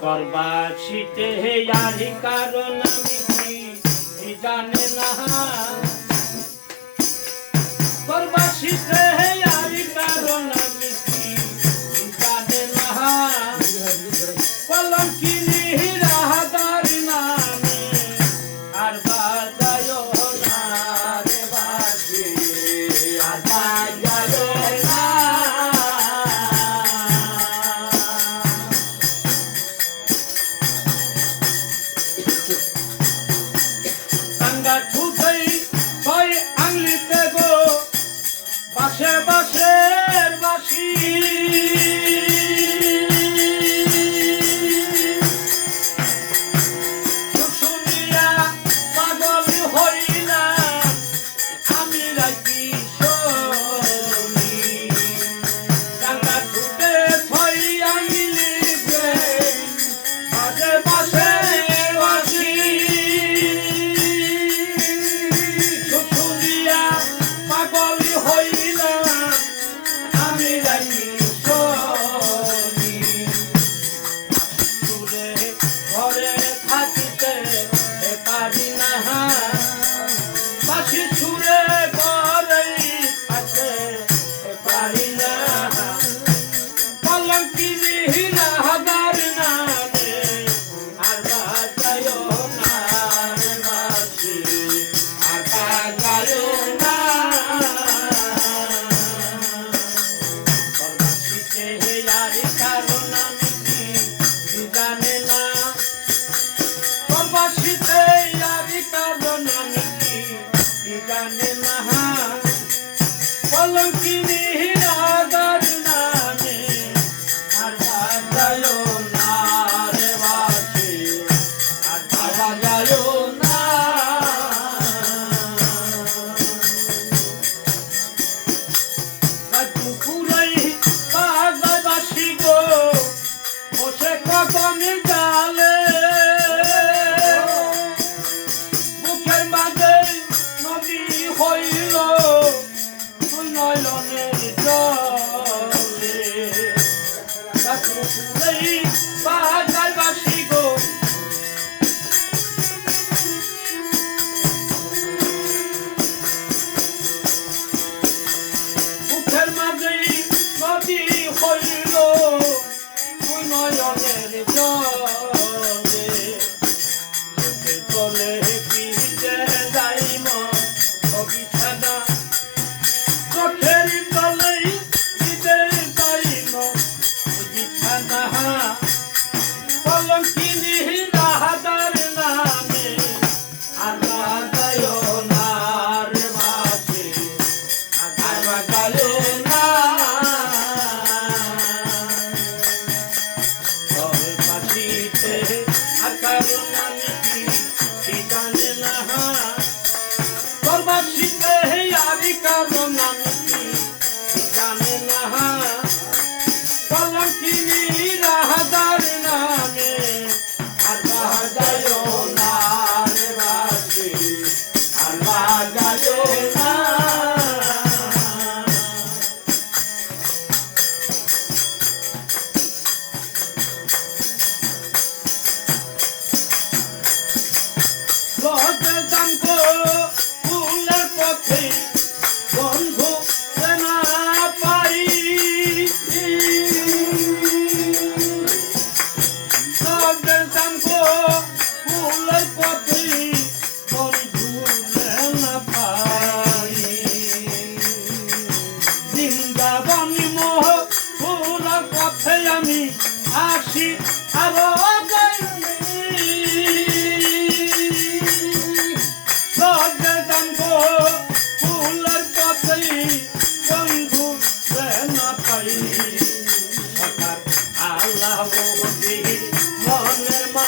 করবাসিতে ইয়ারি কারণ আমি কি জানে না করবাসিতে ইয়ারি কারণ আমি কি জানে না কলঙ্কিনী রাহাদারি নামে আর বাজায় না রে বাসি আর বাজায় না বাসে বাসের বাসি শুনিয়া পাগল হইলাম আমি রাখি শোনি ডাঙ্গা ছুটে ছয় আঙিলি বাসে বাসের বাসি শুনিয়া পাগল হইলাম আমি রাখি শোনি সুরে ঘরে থাকিতে পারি না বাসি সুরে ঘরে থাকতে পারি না কলঙ্কিনী রাহাদার নামে আর বাজায় না রে বাসি আর বাজায় না কলঙ্কিনী রাহাদার নামে আর বাজায় না রে বাসি আর বাজায় না দুপুরেই বাজায় বাসি গো বসে কদমে ডালে বুকের মাঝে নদী হইল নয়নের জলে দুপুরেই বাজায় বাসি গো বুকের মাঝে নদী হইল নয়নের জলে চোখের তলে ভিজে যাইম বিছানা চোখের তলে ভিজে যাইম বিছানা কলঙ্কিনী রাহাদার নামে আর বাজায় না রে বাসি আর বাজায় না বাসিতে আকার নামে কি জানে না করবাসিতে ইয়ারি কারণ নামে কি জানে না কলঙ্কিনী রাহাদার নামে আর বাজায় না রে বাসি আর বাজায় না লজ্জা জানব ফুলের পথে বন্ধু না পাই লজ্জা জানব ফুলের পথে বন্ধু না পাই বৃন্দাবনী মোহ ফুলের পথে আমি আসি আরো ফুলের পথে বন্ধু না পাই আল্লাহ মনের মা